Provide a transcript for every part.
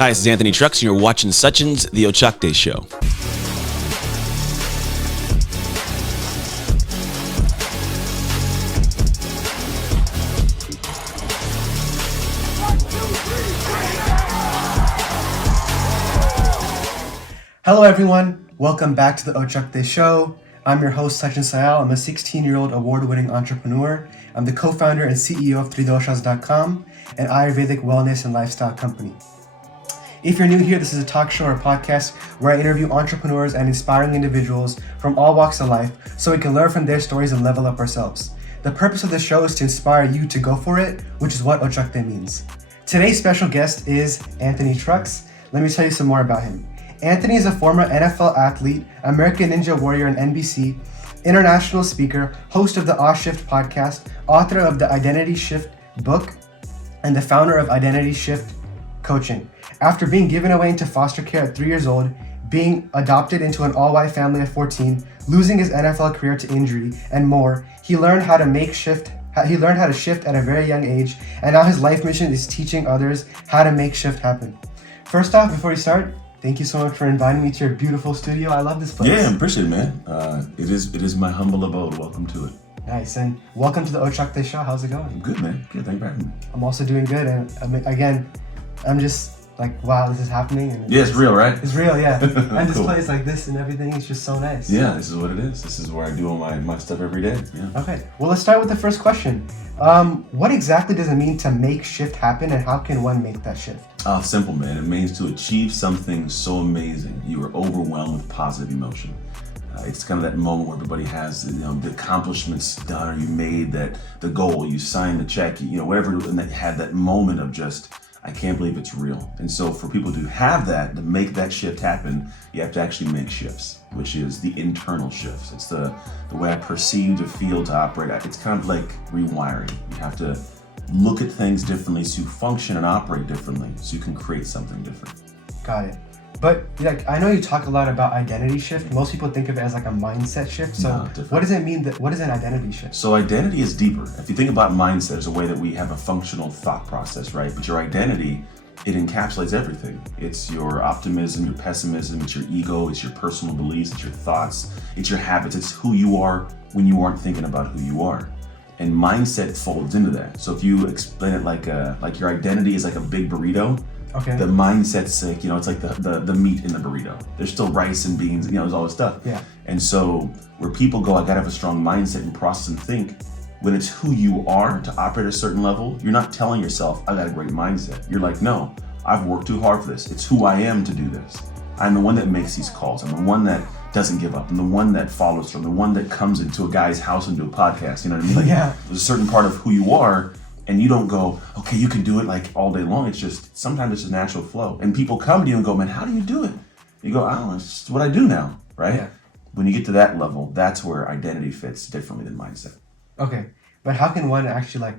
Hi, this is Anthony Trucks, and you're watching Sachin's The Ochakde Show. Hello everyone, welcome back to the Ochakde Show. I'm your host Sachin Syal. I'm a 16-year-old award-winning entrepreneur. I'm the co-founder and CEO of 3doshas.com, an Ayurvedic wellness and lifestyle company. If you're new here, this is a talk show or podcast where I interview entrepreneurs and inspiring individuals from all walks of life so we can learn from their stories and level up ourselves. The purpose of the show is to inspire you to go for it, which is what Ochakde means. Today's special guest is Anthony Trucks. Let me tell you some more about him. Anthony is a former NFL athlete, American Ninja Warrior on NBC, international speaker, host of the Shift podcast, author of the Identity Shift book, and the founder of Identity Shift Coaching. After being given away into foster care at 3 years old, being adopted into an all-white family at 14, losing his NFL career to injury, and more, he learned how to shift at a very young age, and now his life mission is teaching others how to make shift happen. First off, before we start, thank you so much for inviting me to your beautiful studio. I love this place. Yeah, I appreciate it, man. It is my humble abode. Welcome to it. Nice, and welcome to the Ochakde Show. How's it going? I'm good, man. Good, thank you for having me. I'm also doing good, and I'm just like, wow, this is happening. And it's real, right? It's real, yeah. And this Cool. place like this and everything is just so nice. Yeah, this is what it is. This is where I do all my stuff every day. Yeah. Okay, well, let's start with the first question. What exactly does it mean to make shift happen, and how can one make that shift? Simple, man. It means to achieve something so amazing. You are overwhelmed with positive emotion. It's kind of that moment where everybody has, the accomplishments done, or you made the goal, you signed the check, whatever, and they had that moment of just, I can't believe it's real. And so for people to have that, to make that shift happen, you have to actually make shifts, which is the internal shifts. It's the way I perceive, to feel, to operate. It's kind of like rewiring. You have to look at things differently so you function and operate differently so you can create something different. Got it. But I know you talk a lot about identity shift. Most people think of it as like a mindset shift. So what does it mean? What is an identity shift? So identity is deeper. If you think about mindset, there's a way that we have a functional thought process, right? But your identity, it encapsulates everything. It's your optimism, your pessimism, it's your ego, it's your personal beliefs, it's your thoughts, it's your habits, it's who you are when you aren't thinking about who you are. And mindset folds into that. So if you explain it like your identity is like a big burrito, okay, the mindset's like, it's like the meat in the burrito. There's still rice and beans, there's all this stuff. Yeah. And so where people go, I gotta have a strong mindset and process and think, when it's who you are to operate at a certain level, you're not telling yourself, I got a great mindset. You're like, no, I've worked too hard for this. It's who I am to do this. I'm the one that makes these calls. I'm the one that doesn't give up. I'm the one that follows through. I'm the one that comes into a guy's house and do a podcast. You know what I mean? Like, yeah. There's a certain part of who you are, and you don't go, okay, you can do it like all day long. It's just, sometimes it's a natural flow. And people come to you and go, man, how do you do it? You go, I don't know, it's just what I do now, right? Yeah. When you get to that level, that's where identity fits differently than mindset. Okay. But how can one actually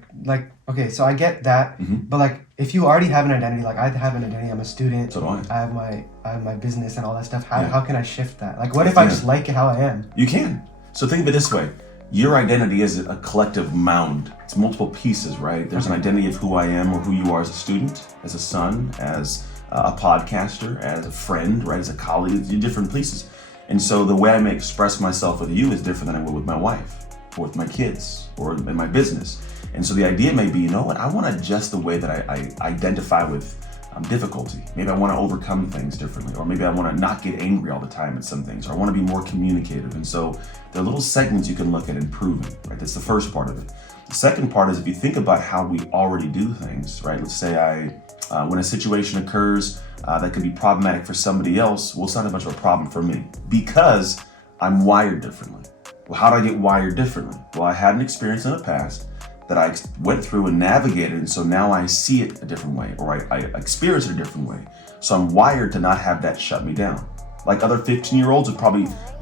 okay, so I get that, Mm-hmm. but if you already have an identity, I have an identity, I'm a student, So do I. I have my business and all that stuff. How, Yeah. how can I shift that? What if I just like it how I am? You can. So think of it this way. Your identity is a collective mound. It's multiple pieces, right? There's an identity of who I am or who you are as a student, as a son, as a podcaster, as a friend, right? As a colleague, different pieces. And so the way I may express myself with you is different than I would with my wife, or with my kids, or in my business. And so the idea may be, you know what, I want to adjust the way that I identify with difficulty. Maybe I want to overcome things differently, or maybe I want to not get angry all the time at some things, or I want to be more communicative. And so there are little segments you can look at improving, right? That's the first part of it. The second part is if you think about how we already do things, right? Let's say when a situation occurs that could be problematic for somebody else, well, it's not that much of a problem for me because I'm wired differently. Well, how do I get wired differently? Well, I had an experience in the past that I went through and navigated, and so now I see it a different way, or I experience it a different way. So I'm wired to not have that shut me down. Like other 15-year-olds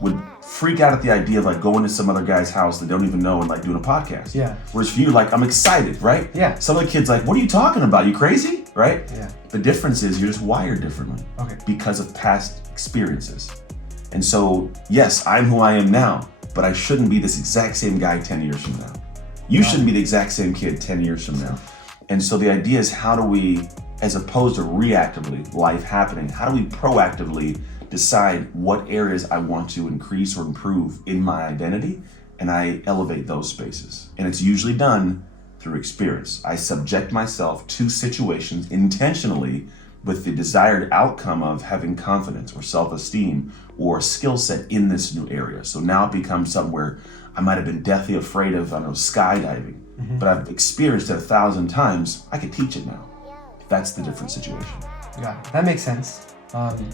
would freak out at the idea of going to some other guy's house that they don't even know and doing a podcast. Yeah. Whereas for you, I'm excited, right? Yeah. Some of the kids what are you talking about? You crazy? Right? Yeah. The difference is you're just wired differently. Okay. Because of past experiences. And so, yes, I'm who I am now, but I shouldn't be this exact same guy 10 years from now. You shouldn't be the exact same kid 10 years from now. And so the idea is, how do we as opposed to reactively, life happening. How do we proactively decide what areas I want to increase or improve in my identity? And I elevate those spaces. And it's usually done through experience. I subject myself to situations intentionally with the desired outcome of having confidence or self-esteem or a skill set in this new area. So now it becomes something where I might have been deathly afraid of, I don't know, skydiving, but I've experienced it 1,000 times. I could teach it now. That's the different situation. Yeah, that makes sense.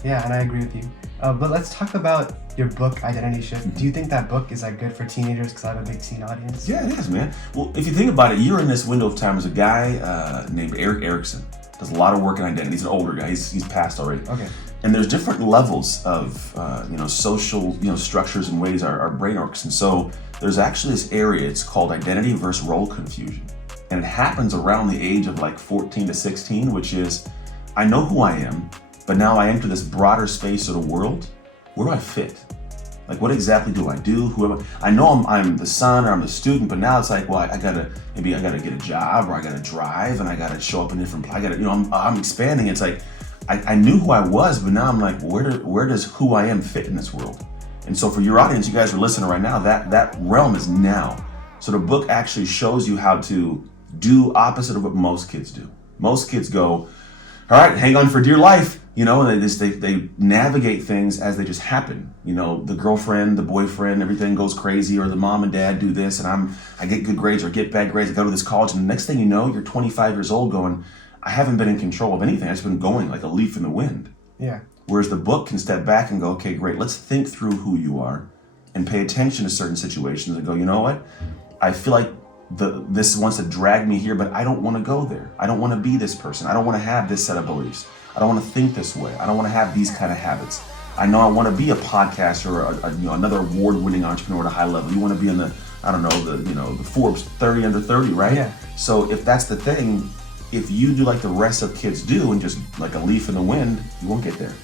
Yeah, and I agree with you. But let's talk about your book, Identity Shift. Do you think that book is like good for teenagers? Because I have a big teen audience. Yeah, it is, man. Well, if you think about it, you're in this window of time as a guy named Eric Erickson. Does a lot of work in identity. He's an older guy. He's passed already. Okay. And there's different levels of social structures and ways our brain works. And so there's actually this area. It's called identity versus role confusion, and it happens around the age of like 14 to 16, which is I know who I am, but now I enter this broader space of the world. Where do I fit? Like, what exactly do I do? Who am I? I know I'm the son or I'm the student, but now it's like, well, I gotta get a job, or I gotta drive, and I gotta show up in different. I'm expanding. It's like I knew who I was, but now I'm like, where does who I am fit in this world? And so for your audience, you guys are listening right now, that realm is now. So the book actually shows you how to do opposite of what most kids do. Most kids go, all right, hang on for dear life, and they navigate things as they just happen. The girlfriend, the boyfriend, everything goes crazy, or the mom and dad do this, and I get good grades or get bad grades, I go to this college, and the next thing you know, you're 25 years old going, I haven't been in control of anything. I've just been going like a leaf in the wind. Yeah. Whereas the book can step back and go, okay, great, let's think through who you are and pay attention to certain situations and go, you know what? I feel like this wants to drag me here, but I don't want to go there. I don't want to be this person. I don't want to have this set of beliefs. I don't want to think this way. I don't want to have these kind of habits. I know I want to be a podcaster or another award-winning entrepreneur at a high level. You want to be in the Forbes 30 under 30, right? Yeah. So if that's the thing, if you do like the rest of kids do and just like a leaf in the wind, you won't get there.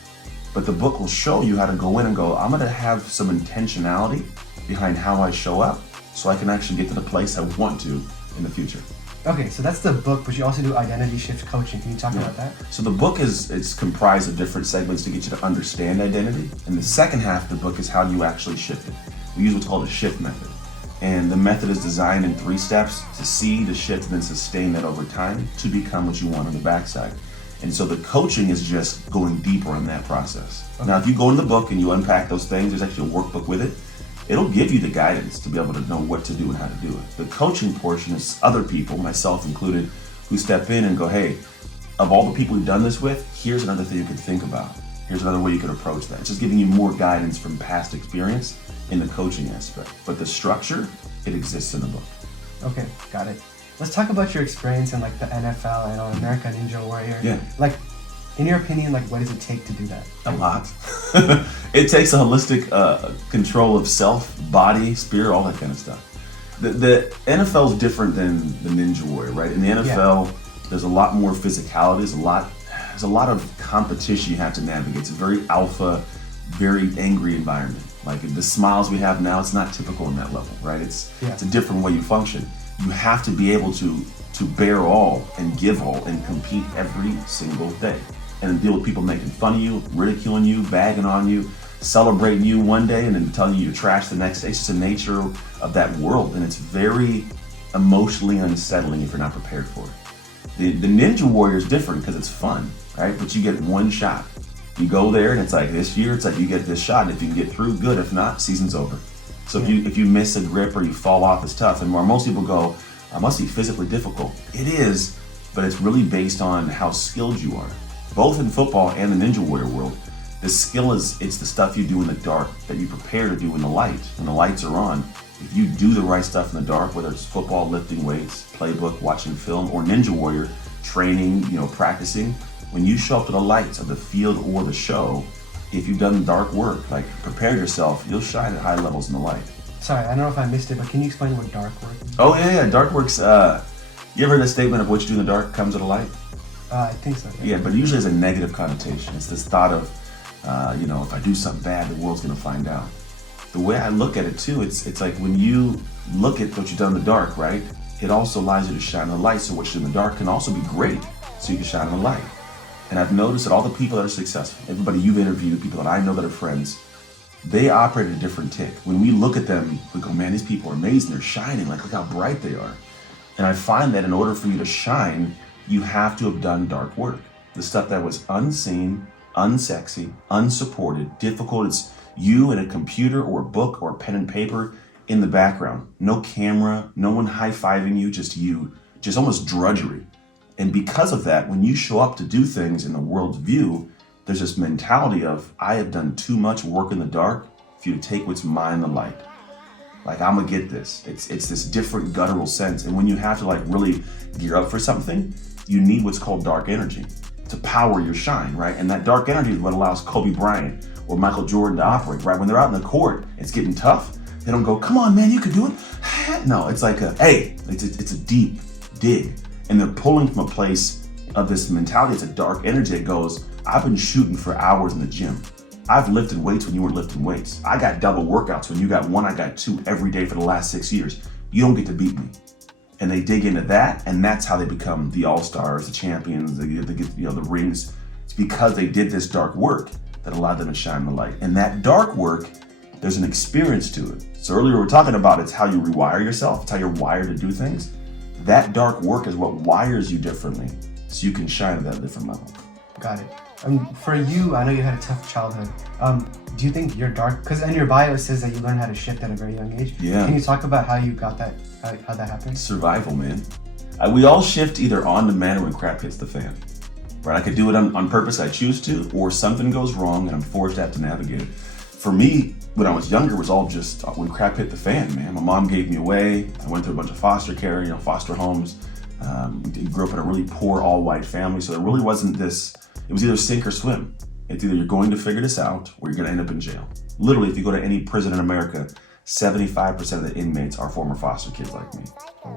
But the book will show you how to go in and go, I'm going to have some intentionality behind how I show up so I can actually get to the place I want to in the future. Okay, so that's the book, but you also do identity shift coaching. Can you talk about that? So the book it's comprised of different segments to get you to understand identity. And the second half of the book is how do you actually shift it. We use what's called a shift method. And the method is designed in 3 steps: to see, to shift, and then sustain that over time to become what you want on the backside. And so the coaching is just going deeper on that process. Okay. Now, if you go in the book and you unpack those things, there's actually a workbook with it. It'll give you the guidance to be able to know what to do and how to do it. The coaching portion is other people, myself included, who step in and go, hey, of all the people we've done this with, here's another thing you could think about. Here's another way you could approach that. It's just giving you more guidance from past experience in the coaching aspect. But the structure, it exists in the book. Okay, got it. Let's talk about your experience in like the NFL and American Ninja Warrior. Yeah. Like, in your opinion, like, what does it take to do that? A lot. It takes a holistic control of self, body, spirit, all that kind of stuff. The NFL is different than the Ninja Warrior, right? In the NFL, there's a lot more physicality. There's a lot of competition you have to navigate. It's a very alpha, very angry environment. Like the smiles we have now, it's not typical on that level, right? It's a different way you function. You have to be able to bear all and give all and compete every single day. And deal with people making fun of you, ridiculing you, bagging on you, celebrating you one day and then telling you you're trash the next day. It's just the nature of that world, and it's very emotionally unsettling if you're not prepared for it. The Ninja Warrior is different because it's fun, right? But you get one shot. You go there and it's like this year, it's like you get this shot, and if you can get through, good. If not, season's over. So if you miss a grip or you fall off, it's tough. And where most people go, it must be physically difficult. It is, but it's really based on how skilled you are. Both in football and the Ninja Warrior world, the skill it's the stuff you do in the dark that you prepare to do in the light. When the lights are on, if you do the right stuff in the dark, whether it's football, lifting weights, playbook, watching film, or Ninja Warrior, training, practicing, when you show up to the lights of the field or the show, if you've done dark work, like prepare yourself, you'll shine at high levels in the light. Sorry, I don't know if I missed it, but can you explain what dark work is? Oh yeah, dark work's, you ever heard the statement of what you do in the dark comes to the light? I think so. Yeah, but usually it's a negative connotation. It's this thought of, if I do something bad, the world's gonna find out. The way I look at it too, it's like when you look at what you've done in the dark, right? It also allows you to shine in the light. So what you do in the dark can also be great, so you can shine in the light. And I've noticed that all the people that are successful, everybody you've interviewed, people that I know that are friends, they operate at a different tick. When we look at them, we go, man, these people are amazing. They're shining. Like, look how bright they are. And I find that in order for you to shine, you have to have done dark work. The stuff that was unseen, unsexy, unsupported, difficult. It's you and a computer or a book or a pen and paper in the background. No camera, no one high-fiving you, just almost drudgery. And because of that, when you show up to do things in the world's view, there's this mentality of, I have done too much work in the dark for you to take what's mine in the light. Like, I'm gonna get this. It's this different guttural sense. And when you have to like really gear up for something, you need what's called dark energy to power your shine, right? And that dark energy is what allows Kobe Bryant or Michael Jordan to operate, right? When they're out in the court, it's getting tough. They don't go, come on, man, you can do it. No, it's like it's a deep dig. And they're pulling from a place of this mentality. It's a dark energy that goes, I've been shooting for hours in the gym. I've lifted weights when you weren't lifting weights. I got double workouts when you got one, I got two every day for the last 6 years. You don't get to beat me. And they dig into that, and that's how they become the all-stars, the champions, they get the rings. It's because they did this dark work that allowed them to shine the light. And that dark work, there's an experience to it. So earlier we were talking about it's how you rewire yourself. It's how you're wired to do things. That dark work is what wires you differently so you can shine at that different level. Got it. For you, I know you had a tough childhood. Do you think you're dark? Because in your bio it says that you learned how to shift at a very young age. Yeah. Can you talk about how you got that, how that happened? Survival, man. We all shift either on demand or when crap hits the fan. Right? I could do it on purpose, I choose to, or something goes wrong and I'm forced to have to navigate it. For me, when I was younger, it was all just when crap hit the fan, man. My mom gave me away. I went through a bunch of foster care, foster homes. Grew up in a really poor, all-white family, so it really wasn't this. It was either sink or swim. It's either you're going to figure this out or you're going to end up in jail. Literally, if you go to any prison in America, 75% of the inmates are former foster kids like me.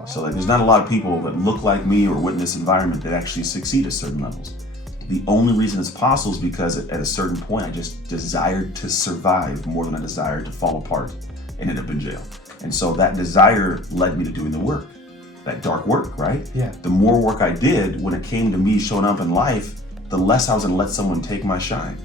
So there's not a lot of people that look like me or witness this environment that actually succeed at certain levels. The only reason it's possible is because at a certain point, I just desired to survive more than I desired to fall apart and end up in jail. And so that desire led me to doing the work, that dark work, right? Yeah. The more work I did, when it came to me showing up in life, the less I was gonna let someone take my shine.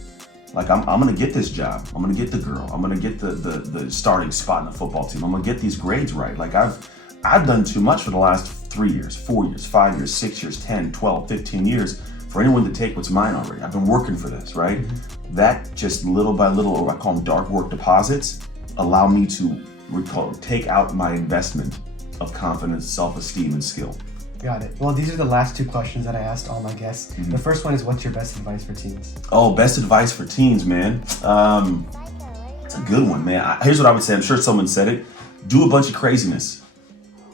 Like, I'm gonna get this job. I'm gonna get the girl. I'm gonna get the starting spot in the football team. I'm gonna get these grades right. Like, I've done too much for the last 3 years, 4 years, 5 years, 6 years, 10, 12, 15 years for anyone to take what's mine already. I've been working for this, right? Mm-hmm. That just little by little, or I call them dark work deposits, allow me to take out my investment of confidence, self-esteem, and skill. Got it. Well, these are the last two questions that I asked all my guests. Mm-hmm. The first one is, what's your best advice for teens? Oh, best advice for teens, man. It's a good one, man. Here's what I would say. I'm sure someone said it. Do a bunch of craziness.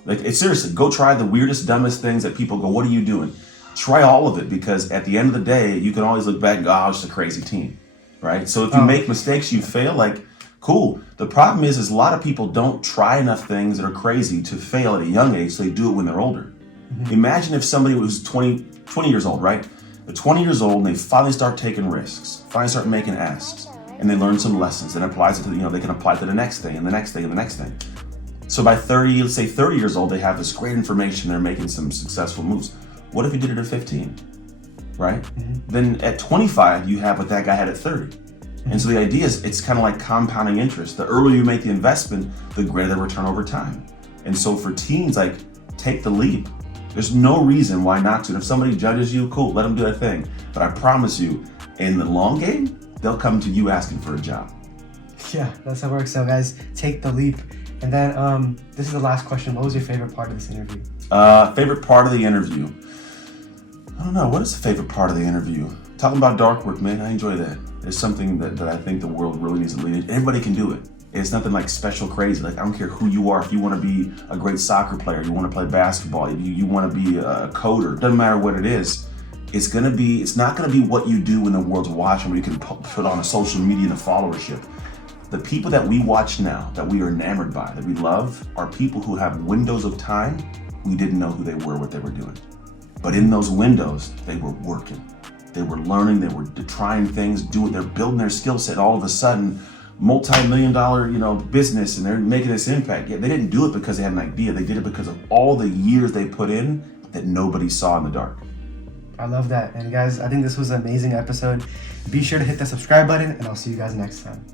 Like, it's seriously, go try the weirdest, dumbest things that people go, what are you doing? Try all of it, because at the end of the day, you can always look back and go, oh, I was just a crazy teen, right? So if you make mistakes, you fail, like, cool. The problem is a lot of people don't try enough things that are crazy to fail at a young age, so they do it when they're older. Mm-hmm. Imagine if somebody was 20 years old, right? They're 20 years old and they finally start taking risks, finally start making asks, and they learn some lessons and applies it to, they can apply it to the next thing and the next thing and the next thing. So by 30, let's say 30 years old, they have this great information, they're making some successful moves. What if you did it at 15, right? Mm-hmm. Then at 25, you have what that guy had at 30. Mm-hmm. And so the idea is it's kind of like compounding interest. The earlier you make the investment, the greater the return over time. And so for teens, like, take the leap. There's no reason why not to. And if somebody judges you, cool, let them do their thing. But I promise you, in the long game, they'll come to you asking for a job. Yeah, that's how it works. So guys, take the leap. And then this is the last question. What was your favorite part of this interview? Favorite part of the interview? I don't know. What is the favorite part of the interview? Talking about dark work, man. I enjoy that. It's something that I think the world really needs to lead in. Everybody can do it. It's nothing like special crazy. Like, I don't care who you are. If you want to be a great soccer player, you want to play basketball, you want to be a coder, doesn't matter what it is. It's not going to be what you do when the world's watching, where you can put on a social media and a followership. The people that we watch now, that we are enamored by, that we love, are people who have windows of time we didn't know who they were, what they were doing. But in those windows, they were working. They were learning, they were trying things, they're building their skill set. All of a sudden, multi-million-dollar, business, and they're making this impact. Yeah, they didn't do it because they had an idea. They did it because of all the years they put in that nobody saw in the dark. I love that. And guys, I think this was an amazing episode. Be sure to hit the subscribe button, and I'll see you guys next time.